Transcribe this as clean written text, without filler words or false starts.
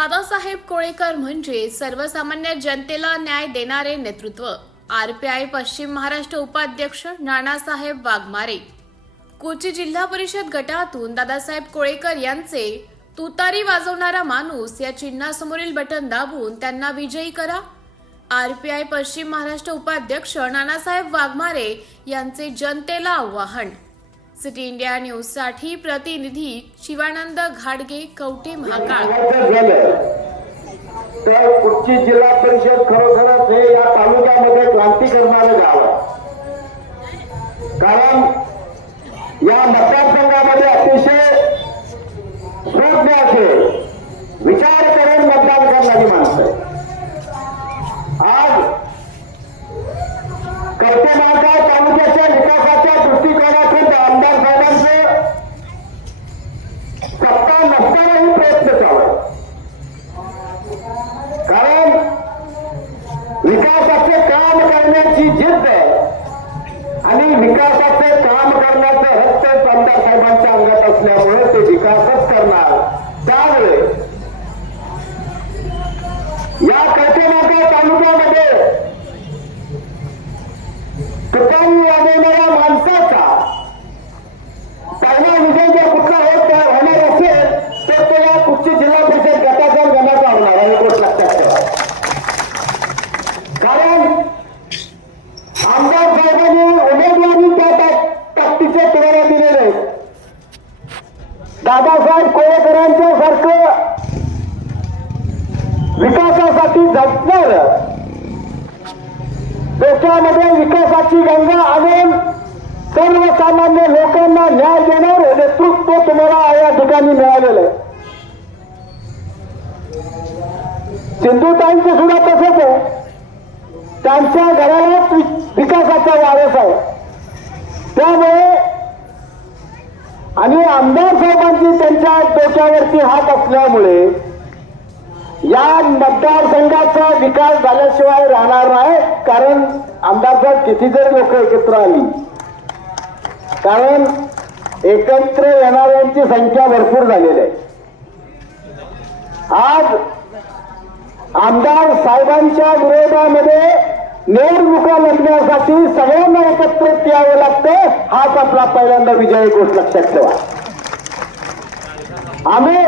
दादासाहेब कोळेकर म्हणजे सर्वसामान्य जनतेला न्याय देणारे नेतृत्व। आरपीआय पश्चिम महाराष्ट्र उपाध्यक्ष नानासाहेब वाघमारे। कोची जिल्हा परिषद गटातून दादासाहेब कोळेकर यांचे तुतारी वाजवणारा माणूस या चिन्हासमोरील बटन दाबून त्यांना विजयी करा। आरपीआय पश्चिम महाराष्ट्र उपाध्यक्ष नानासाहेब वाघमारे यांचे जनतेला आवाहन। सिटी इंडिया न्यूज साठी प्रतिनिधी शिवानंद घाडगे, कवठे महाकाळ। तर कोची जिल्हा परिषद खरोखरच हे या तालुक्यामध्ये क्रांती करणारे गाव आहे। कारण या मतदारसंघामध्ये अतिशय सूक्ष्म असे विचार करून मतदान करणारी माणसं आहे। आज कवठे महाकाळ तालुक्याच्या विकासाच्या दृष्टिकोनातून आमदार साहेबांचे सत्ता नसतानाही प्रयत्न चालू आहे। कारण विकासाचे काम करण्याची जिद्द आहे आणि विकासाचे काम करण्याचं हक्क आमदार साहेबांच्या अंगात असल्यामुळे ते विकासच करणार। त्यामुळे या कवठे महाकाळ तालुक्यामध्ये तुतारी वाजवणाऱ्या माणसाचा पहिला विजय जर कुठला होणार असेल तर तो या कोची जिल्हा परिषद गटाच्या गणाचा होणार आहे, गोष्ट लक्षात ठेवा। कारण आमदार साहेबांनी उमेदवारी त्या ताकदीचे तुम्हाला दिलेले दादासाहेब कोळेकरांच्या सारखं विकासासाठी झटणार देशामध्ये विकासाची गंगा आणून सर्वसामान्य लोकांना न्याय देणारे नेतृत्व तुम्हाला या ठिकाणी मिळालेलं आहे। सिंधुताईंचे सुद्धा तसंच आहे, त्यांच्या घरालाच विकासाचा वारस आहे। त्यामुळे आणि आमदार साहेबांची त्यांच्या डोक्यावरती हात असल्यामुळे या मतदारसंघाचा विकास झाल्याशिवाय राहणार नाही। कारण आमदार साहेब किती जरी लोक एकत्र आली, कारण एकत्र येणाऱ्यांची संख्या भरपूर झालेली आहे। आज आमदार साहेबांच्या विरोधामध्ये निवडणुका लढण्यासाठी सगळ्यांना एकत्रित यावं लागतं। हाच आपला पहिल्यांदा विजय, गोष्ट लक्षात ठेवा। आम्ही